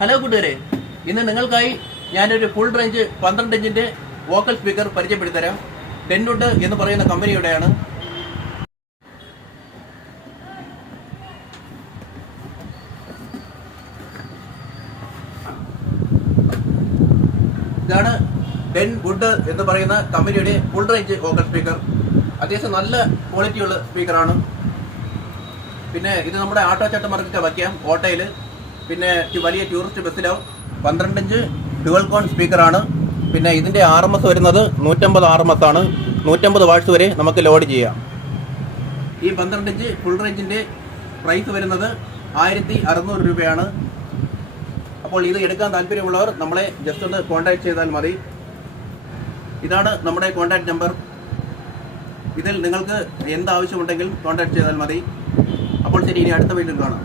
Hello കൂട്ടുകാരെ, ഇന്ന് നിങ്ങൾക്കായി ഞാനൊരു ഫുൾ റേഞ്ച് 12 ഇഞ്ചിന്റെ വോക്കൽ സ്പീക്കർ പരിചയപ്പെടുത്തരാം. ഡെൻവുഡ് എന്ന് പറയുന്ന കമ്പനിയുടെയാണ്. ഇതാണ് ഡെൻവുഡ് എന്ന് പറയുന്ന കമ്പനിയുടെ ഫുൾ റേഞ്ച് വോക്കൽ സ്പീക്കർ. അത്യാവശ്യം നല്ല ക്വാളിറ്റിയുള്ള സ്പീക്കറാണ്. പിന്നെ ഇത് നമ്മുടെ ആട്ടോ ചട്ടന്മാർക്കൊക്കെ വയ്ക്കാം, ഓട്ടോയിൽ, പിന്നെ വലിയ ടൂറിസ്റ്റ് ബസ്സിലാവും. 12 ഇഞ്ച് ഡുവൽ കോൺ സ്പീക്കറാണ്. പിന്നെ ഇതിന്റെ RMS വരുന്നത് 150 RMS ആണ്. 150 വാട്ട്സ് വരെ നമുക്ക് ലോഡ് ചെയ്യാം. ഈ 12 ഇഞ്ച് ഫുൾ റേഞ്ചിന്റെ പ്രൈസ് വരുന്നത് 1600 രൂപയാണ്. അപ്പോൾ ഇത് എടുക്കാൻ താല്പര്യമുള്ളവർ നമ്മളെ ജസ്റ്റ് ഒന്ന് കോൺടാക്ട് ചെയ്താൽ മതി. ഇതാണ് നമ്മുടെ കോൺടാക്ട് നമ്പർ. ഇതിൽ നിങ്ങൾക്ക് എന്താവശ്യമുണ്ടെങ്കിലും കോൺടാക്ട് ചെയ്താൽ മതി. അപ്പോൾ ശരി, ഇനി അടുത്ത വീഡിയോയിൽ കാണാം.